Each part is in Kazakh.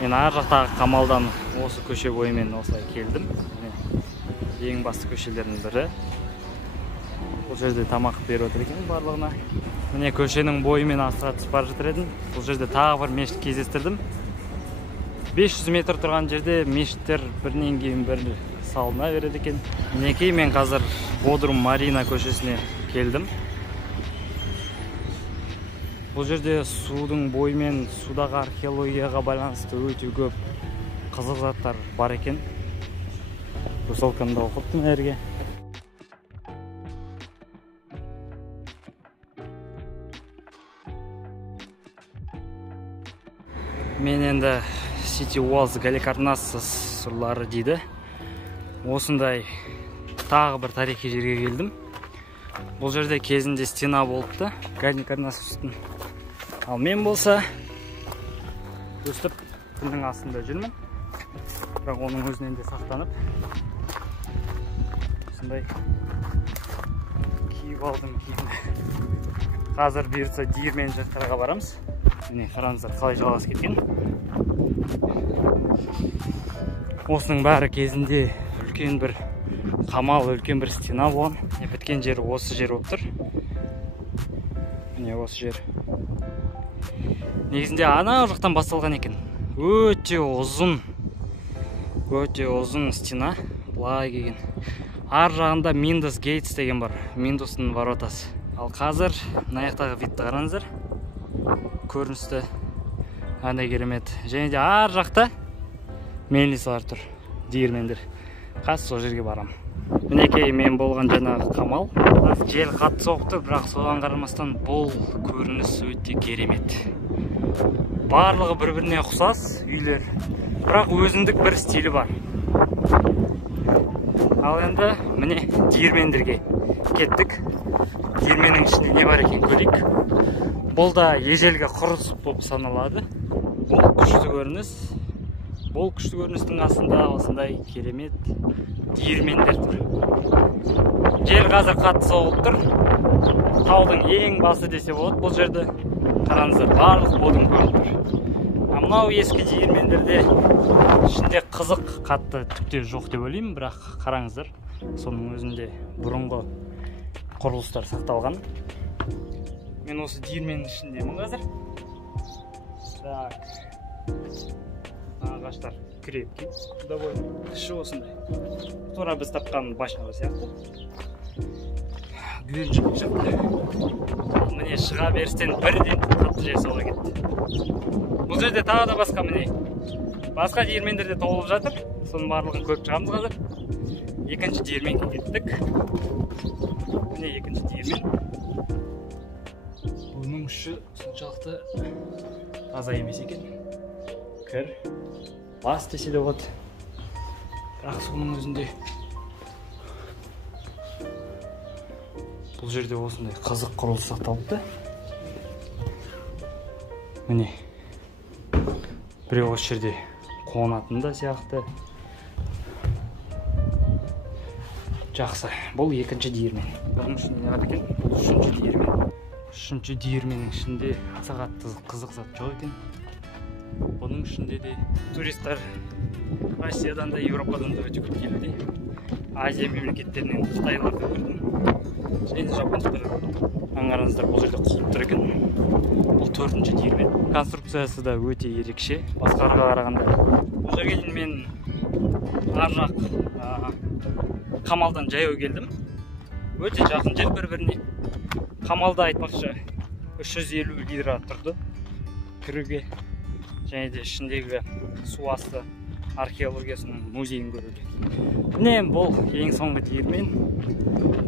Мен ар жақтағы қамалдан осы көше бойымен осылай келдім. Ең басты көшелердің бірі. Бұл жерде тамақ беріп отыр екен барлығына. Міне көшенің бойымен асыға түсіп бара жатыр едім. Бұл жерде тағы бір мешіт кездестірдім. 500 метр тұрған жерде мешіттер бірінен кейін бірі салына береді екен. Мінекей мен қазір Бодрум Марина көшесіне келдім. Бұл жерде судың бойымен, судағы археологияға байланысты өте көп қызық заттар бар екен. Русалкамда оқыптым әрге. Мен енді City Walls Галикарнассос сұрлары дейді. Осындай тағы бір тарихи жерге келдім. Бұл жерде кезінде стена болыпты, Галикарнассостың. Ал мен болса өстіп күннің астында жүрмін. Бірақ оның өзінен де сақтанып осындай киіп алдым киімді. Қазір бұйыртса диірмен жақтарға барамыз. Міне қараңыздар қалай жалғас кеткен. Осының бәрі кезінде үлкен бір қамал, үлкен бір стена болған. Біткен жері осы жер болып тұр. Міне осы жер. Негізінде ана жақтан басталған екен. Өте ұзын стена. Былай келген. Ар жағында Миндос Гейтс деген бар. Миндостың воротасы. Ал қазір мына видті қараңыздар. Көріністі андай керемет. Және де ар жақта мельницалар тұр, диірмендер. Қазір сол жерге барам. Мінекей мен болған жаңағы қамал. Жел қатты соқты, бірақ соған қарамастан бұл көрініс өте керемет. Барлығы бір-біріне ұқсас үйлер, бірақ өзіндік бір стилі бар. Ал енді міне диірмендерге кеттік. Диірменнің ішінде не бар екен көрейік. Бұл да ежелгі құрылыс болып саналады. Бұл күшті көрініс. Бұл күшті көріністің астында осындай керемет диірмендер тұр. Жел қазір қатты соғып тұр. Таудың ең басы десе болады бұл жерді. Қараңыздар, барлық бодың көрініп тұр. Мынау ескі диірмендерде ішінде қызық қатты түкте жоқ деп ойлаймын, бірақ қараңыздар, соның өзінде бұрынғы құрылыстар сақталған. Мен осы диірменнің ішіндемін қазір. Ағаштар крепкий, довольно. Іші осындай. Тура біз тапқан башняға сияқты. Дүрен шықты. Міне шыға берістен бірден қатты жер соға кетті. Бұл жерде тағы да басқа міне. Басқа диірмендерде толып жатыр. Соның барлығын көріп шығамыз қазір. Екінші диірменге кеттік. Міне екінші диірмен. Бұның үші соншалықты таза емес екен. Кір, бас десе де болады. Бірақ соның өзінде бұл жерде осындай қызық құрылыс сақталыпты. Міне біреу осы жерде қонатын да сияқты. Жақсы, бұл екінші диірмен. Бұның ішінде не бар екен? Бұл үшінші диірмен. Үшінші диірменнің ішінде аса қатты қызық зат жоқ екен. Бұның ішінде де туристер Россиядан да, Европадан да өте көп келді. Азия мемлекеттерінен Қытайларды көрдім. Және жапондықтар. Аңғарыңыздар, бұл жерде құлып тұр екен. Бұл төртінші диірмен. Конструкциясы да өте ерекше, басқаларға қарағанда. Бұл жерге дейін мен ар жақ қамалдан жаяу келдім. Өте жақын жер бір-біріне. Қамалда айтпақшы 350 лира тұрды кіруге. Және де ішіндегі су асты археологиясының музейін көруге. Міне бұл ең соңғы диірмен.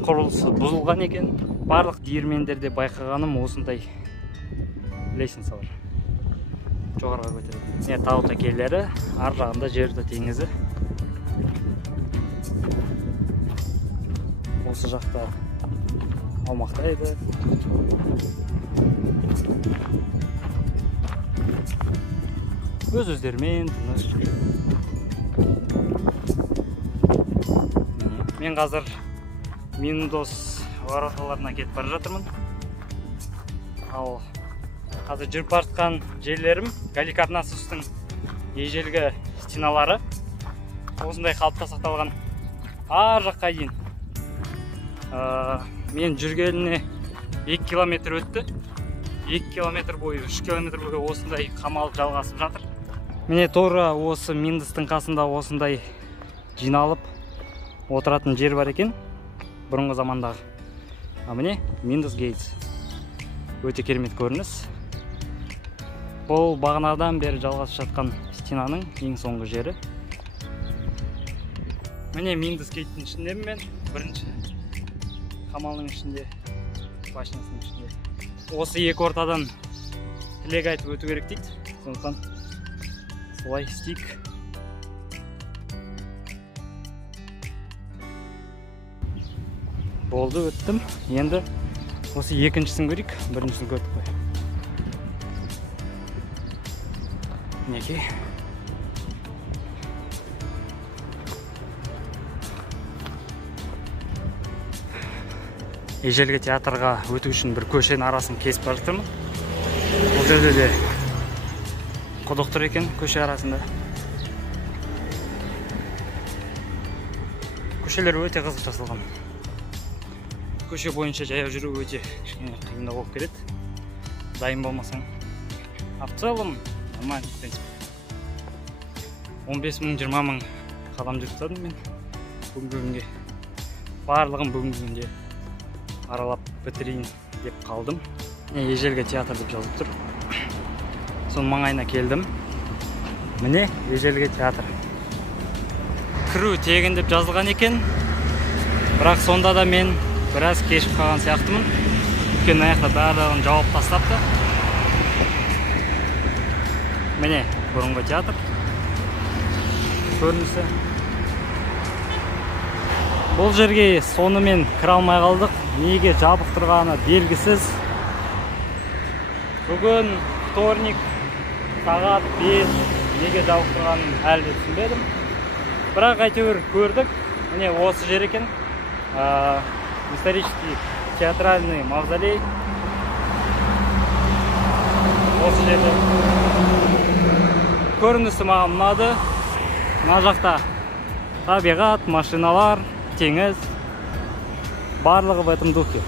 Құрылысы бұзылған екен. Барлық диірмендерде байқағаным осындай лестницалар. Жоғарыға көтереді. Міне тау тәкелері, ар жағында жерді теңізі. Осы жақта аумақтайды. Өз-өздерімен тыныш. Мен қазір Миндос вороталарына кетіп бара жатырмын. Ал қазір жүріп бара жатқан жерлерім Галикарнассостың ежелгі стеналары осындай қалыпта сақталған. Ар жаққа дейін. Мен жүргеніне 2 километр өтті. 2 километр бойы, 3 километр бойы осындай қамалып жалғасып жатыр. Міне тура осы Миндостың қасында осындай жиналып отыратын жер бар екен, бұрынғы замандағы. Міне Миндос Гейтс. Өте керемет көрініс. Бұл бағанадан бері жалғасып жатқан стенаның ең соңғы жері. Міне Миндос Гейттің ішіндемін мен, бірінші қамалының ішінде, башнясының ішінде. Осы екі ортадан тілек айтып өту керек дейді. Сондықтан солай істейік. Болды, өттім. Енді осы екіншісін көрейік, біріншісін көрдік қой. Мінекей. Ежелгі театрға өту үшін бір көшенің арасын кесіп бара жатырмын. Бұл жерде де құдық тұр екен көше арасында. Көшелер өте қызық жасалған. Көше бойынша жаяу жүру өте кішкене қиындау болып келеді. Дайын болмасаң. В целом нормально, в принципе. 15 мың, 20 мың қадам жүріп тастадым мен бүгінгі күнге. Барлығын бүгінгі күнде аралап бітірейін деп қалдым. Ежелгі театр деп жазып тұр. Соның маңайына келдім. Міне ежелгі театр. Кіру тегін деп жазылған екен. Бірақ сонда да мен біраз кешіп қалған сияқтымын. Өйткені аяқта барлығын жауып тастапты. Міне бұрынғы театр көрінісі. Бұл жерге сонымен кіре алмай қалдық. Неге жабық тұрғаны белгісіз. Бүгін вторник, сағат 5. Неге жабық тұрғанын әлі түсінбедім. Бірақ әйтеуір көрдік. Міне осы жер екен. Исторический театральный мавзолей. Осы жерде. Көрінісі маған ұнады. Мына жақта табиғат, машиналар, теңіз. Барлығы в этом духе.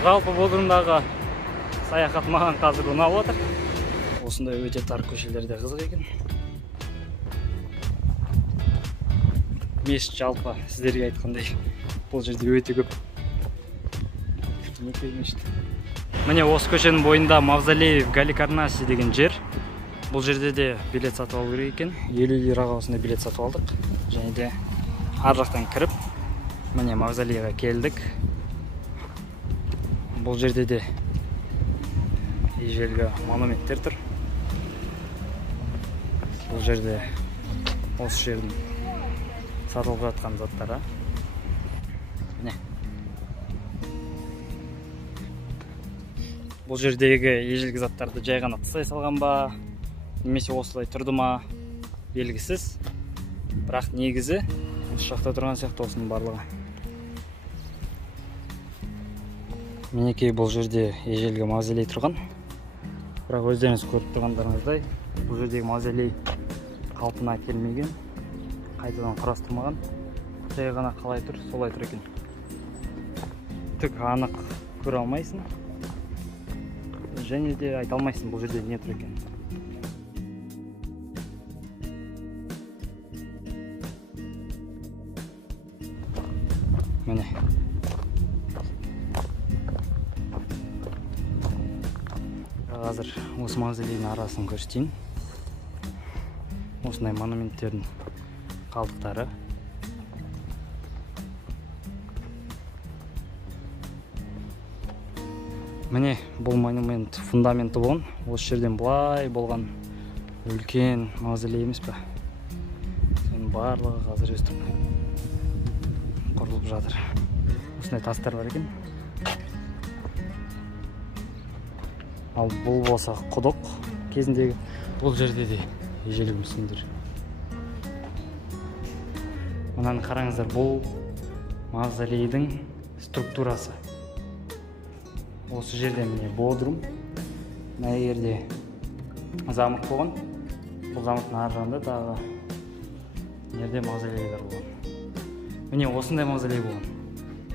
Жалпы Бодрумдағы саяхат маған қазір ұнап отыр. Осындай өте тар көшелерде қызық екен. Мешіт жалпы сіздерге айтқандай бұл жерде өте көп. Міне осы көшенің бойында Мавзолей Галикарнаси деген жер. Бұл жерде де билет сатып алу керек екен. 50 лираға осындай билет сатып алдық. Және де ар жақтан кіріп, міне мавзолейға келдік. Бұл жерде де ежелгі монументтер тұр. Бұл жерде осы жердің сатылып жатқан заттары. Міне. Бұл жердегі ежелгі заттарды жай ғана тастай салған ба, немесе осылай тұрды ма белгісіз. Бірақ негізі осы жақта тұрған сияқты осының барлығы. Мінекей бұл жерде ежелгі мавзолей тұрған. Бірақ өздеріңіз көріп тұрғандарыңыздай, бұл жердегі мавзолей қалпына келмеген, қайтадан құрастырмаған. Жай ғана қалай тұр, солай тұр екен. Түк анық көре алмайсың. Және де айта алмайсың бұл жерде не тұр екен. Міне. Қазір осы мавзолейдің арасын көрсетейін. Осындай монументтердің қалдықтары. Міне бұл монумент фундаменті болған. Осы жерден бұлай болған үлкен мавзолей емес пе? Соның барлығы қазір өстіп құрылып жатыр. Осындай тастар бар екен. Ал бұл болса құдық кезіндегі. Бұл жерде де ежелгі мүсіндер. Мынаны қараңыздар, бұл мавзолейдің структурасы. Осы жерде міне Бодрум, мына жерде замок болған. Бұл замоктың ар жағында тағы жерде мавзолейлер болған. Міне осындай мавзолей болған.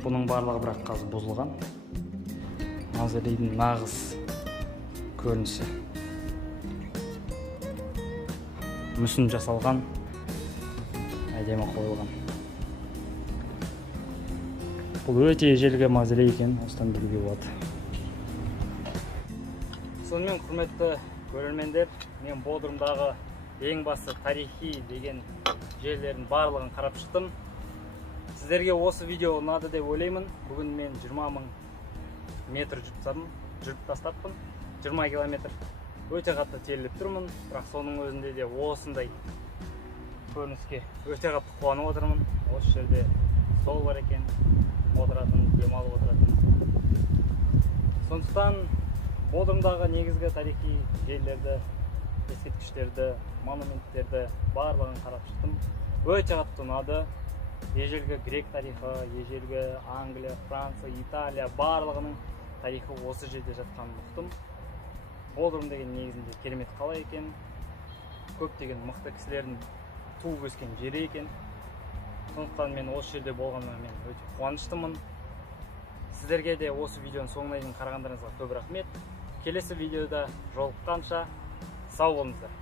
Бұның барлығы бірақ қазір бұзылған. Мавзолейдің нағыз көрінісі. Мүсін жасалған, әдемі қойылған. Бұл өте ежелгі мавзолей екен, осыдан білуге болады. Сонымен құрметті көрермендер, мен Бодрумдағы ең басты тарихи деген жерлердің барлығын қарап шықтым. Сіздерге осы видео ұнады деп ойлаймын. Бүгін мен 20.000 метр жүріп тастаппын. 20 километр. Өте қатты теріліп тұрмын, бірақ соның өзінде де осындай көрініске өте қатты қуанып отырмын. Осы жерде стол бар екен, отыратын, демалып отыратын. Сондықтан Бодрумдағы негізгі тарихи жерлерді, ескерткіштерді, монументтерді барлығын қарап шықтым. Өте қатты ұнады. Ежелгі грек тарихы, ежелгі Англия, Франция, Италия барлығының тарихы осы жерде жатқанын ұқтым. Бодрум деген негізінде керемет қала екен. Көптеген мықты кісілердің туып өскен жері екен. Сондықтан мен осы жерде болғаныма мен өте қуаныштымын. Сіздерге де осы видеоның соңына дейін қарағандарыңызға көп рахмет. Келесі видеода жолыққанша сау болыңыздар.